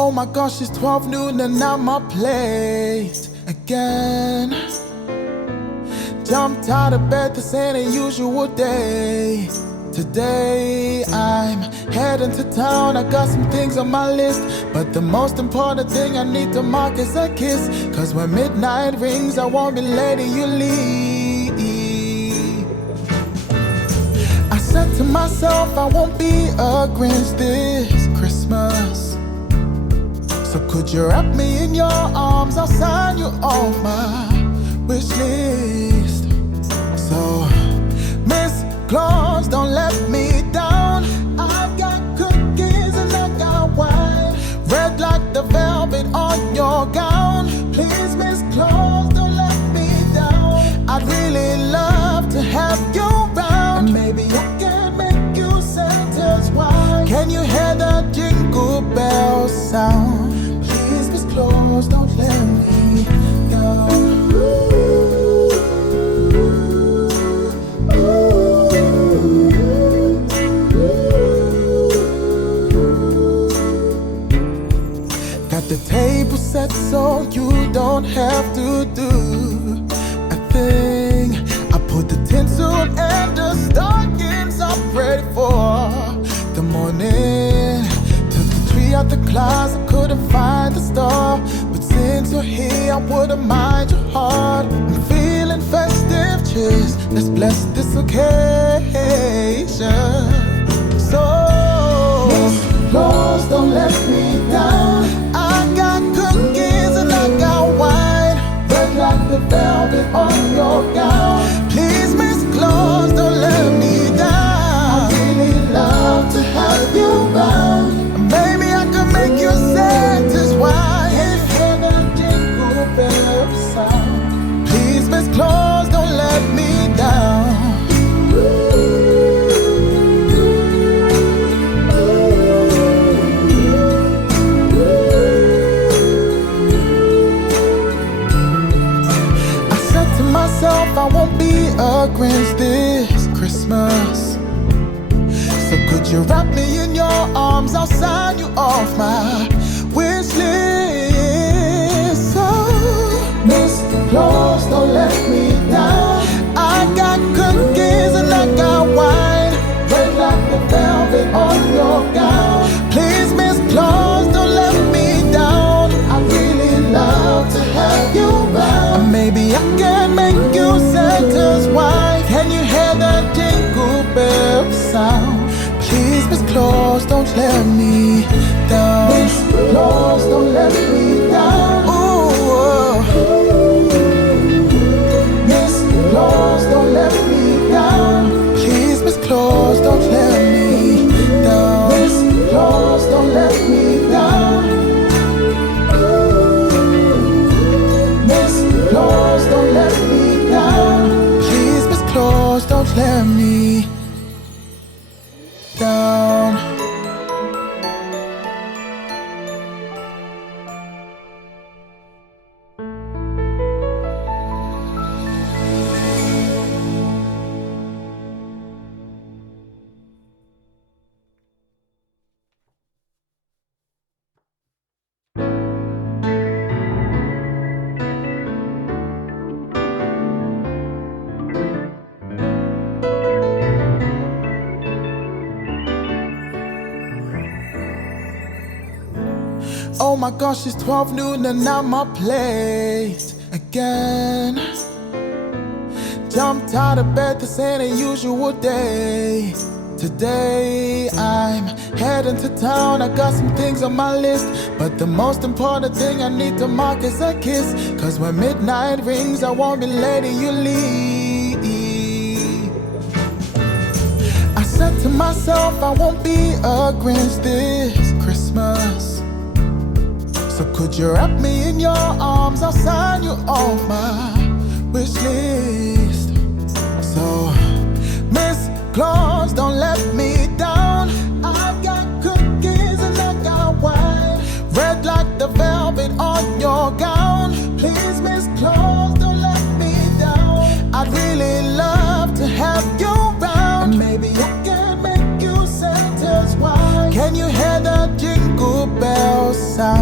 Oh my gosh, it's 12 noon and I'm up late again. Jumped out of bed, this ain't a usual day. Today I'm heading to town, I got some things on my list, but the most important thing I need to mark is a kiss. Cause when midnight rings, I won't be letting you leave. I said to myself, I won't be a Grinch this Christmas. So could you wrap me in your arms? I'll sign you off my wish list. So, Miss Claus, don't let me down. I got cookies and I got wine, red like the velvet on your gown. Please, Miss Claus, don't let me down. I'd really love to have you around. Maybe I can make you Santa's wife. Can you hear the jingle bells sound? Close, don't let me down. Got the table set so you don't have to do a thing. I put the tinsel and the stockings up ready for the morning. Out the closet, couldn't find the star, but since you're here, I wouldn't mind your heart. I'm feeling festive, cheers, let's bless this occasion. So, Miss Claus, don't let me down. I got cookies and I got wine, red like the velvet on your gown. Please, Miss Claus, don't let me down. I really love to have you around. Baby, I could make you Santa's wife. Hear the jingle bells sound. Please, Miss Claus, don't let me down. I said to myself, I won't be a Grinch this Christmas. So could you wrap me in your arms? I'll sign you off my wish list. So, Mr. Claus, don't let me down. I got cookies and I got wine, red like the velvet on your gown. Please, Miss Claus, don't let me down. I really love to have you around. Or maybe I can make you Santa's wife. Can you hear the jingle bells sound? Please, Miss Claus, don't let me down. Miss Claus, don't let me down. Ooh, Miss Claus, don't let me down. Please, Miss Claus, don't let me down. Miss Claus, don't let me down. Miss Claus, don't let me down. Please, Miss Claus, don't let me down. Oh my gosh, it's 12 noon and I'm up late again. Jumped out of bed, this ain't a usual day. Today I'm heading to town, I got some things on my list, but the most important thing I need to mark is a kiss. Cause when midnight rings, I won't be letting you leave. I said to myself, I won't be a Grinch this Christmas. So could you wrap me in your arms? I'll sign you off my wish list. So, Miss Claus, don't let me down. I got cookies and I got wine, red like the velvet on your gown. Please, Miss Claus, don't let me down. I'd really love to have you around. Maybe I can make you Santa's wife. Can you hear the jingle bells sound?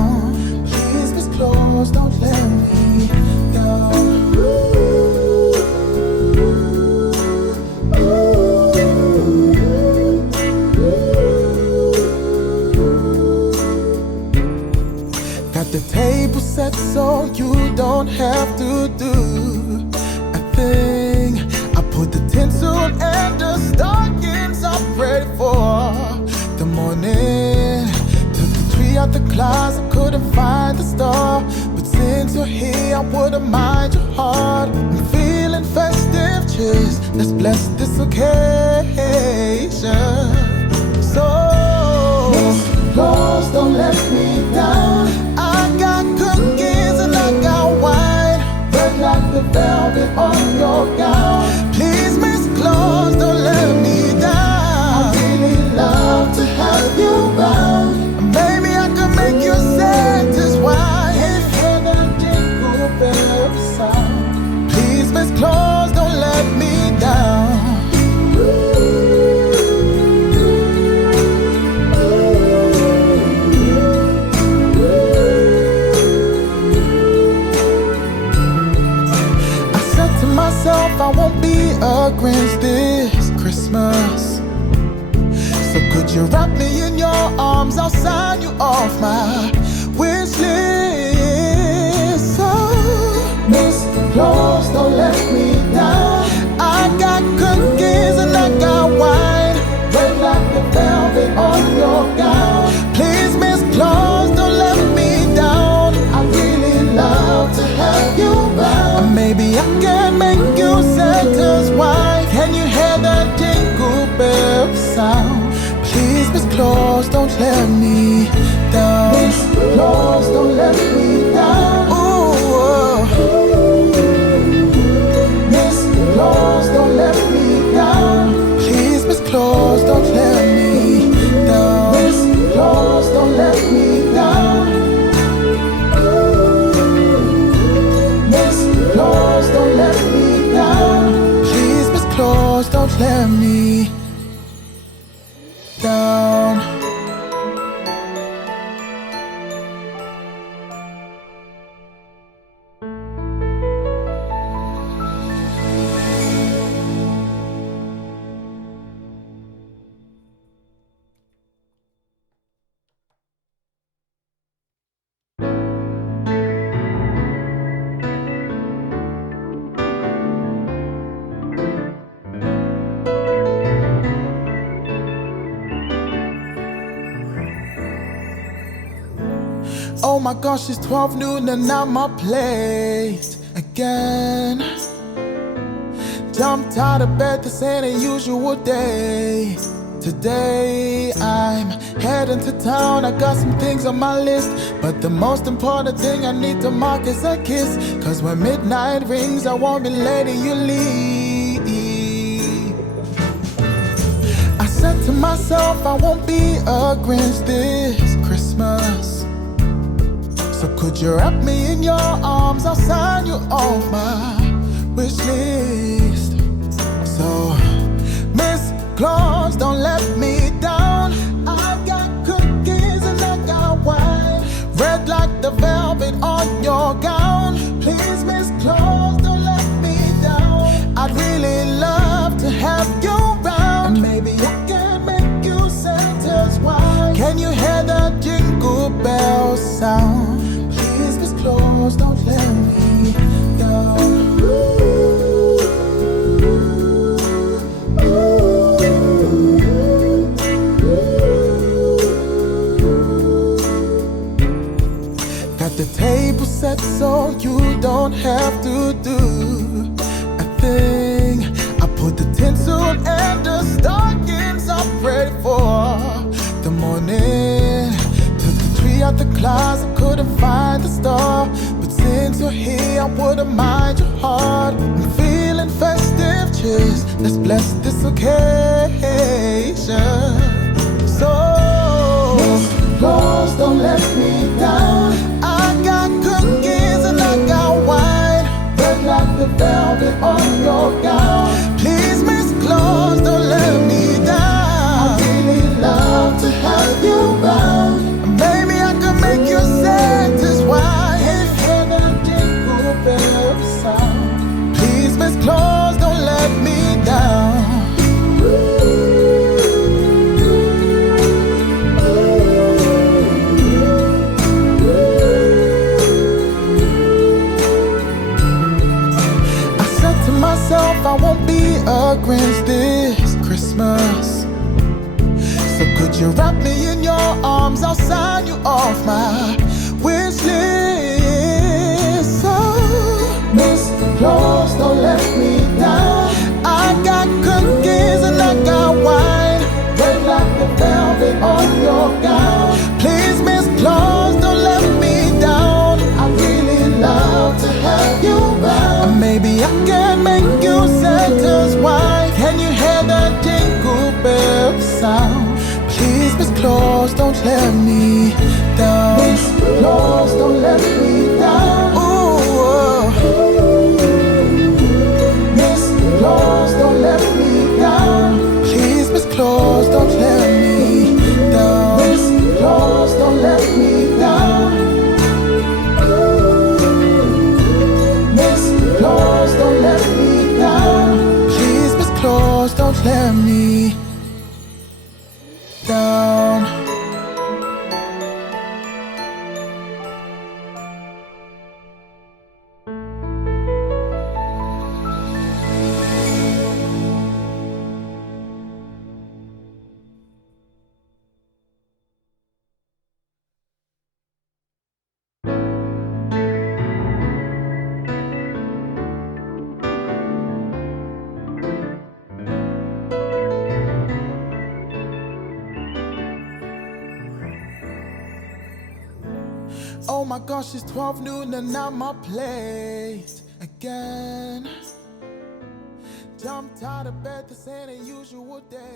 the closet, couldn't find the star. But since you're here, I wouldn't mind your heart. I'm feeling festive, cheers, let's bless this occasion. So, close, don't let me down. I got cookies and I got wine, red like the velvet on your gown. Please, Miss Claus, don't let me down. I really love to have you round. Maybe I can make you Santa's wife. Hear that jingle bell sound. Please, Miss Claus, don't let me down. I said to myself, I won't be a Grinch this Christmas. So could you wrap me in your arms? I'll sign you off my wish list. So, Miss Claus, don't let me down. I got cookies and I got wine, red like the velvet on your gown. Please, Miss Claus, don't let me down. I really love to have you round. And maybe I can make you Santa's wife. Can you hear that jingle bell sound? Please, Miss Claus, don't let me down. Miss Claus, don't let me down. Ooh, Miss Claus, don't let me down. Please, Miss Claus, don't let me down. Miss Claus, don't let me down. Miss Claus, don't let me down. Please, Miss Claus, don't let me down. Oh my gosh, it's 12 noon and I'm up late again. Jumped out of bed, this ain't a usual day. Today I'm heading to town, I got some things on my list, but the most important thing I need to mark is a kiss. Cause when midnight rings, I won't be letting you leave. I said to myself, I won't be a Grinch this Christmas. So could you wrap me in your arms? I'll sign you off my wish list. So, Miss Claus, don't let me down. I got cookies and I got wine, red like the velvet on your gown. Please, Miss Claus, don't let me down. I'd really love to have you round. And maybe I can make you Santa's wife. Can you hear that jingle bell sound? Please, Miss Claus, don't let me down. Got the table set so you don't have to do a thing. I put the tinsel and the stockings up ready for the morning. Took the tree out the closet, couldn't find the star. But since you're here, I wouldn't mind your heart. I'm feeling festive, cheers, let's bless this occasion. So, Miss Claus, don't let me down. I got cookies and I got wine, red like the velvet on your gown. Please, Miss Claus, don't let me down. I really love to have you round. Maybe I can make you Santa's wife. Hear that jingle bell sound. Please, Miss Claus, don't let me down. I won't be a Grinch this Christmas. So could you wrap me in your arms? I'll sign you off my claws, don't let me down. Miss Claus, don't let me down. Ooh, Miss Claus, don't let me down. Please, Miss Claus, don't let me down. Miss Claus, don't let me down. Miss Claus, don't let me down. Please, Miss Claus, don't let me down. Oh my gosh, it's 12 noon and I'm up late again. Jumped out of bed, this ain't a usual day.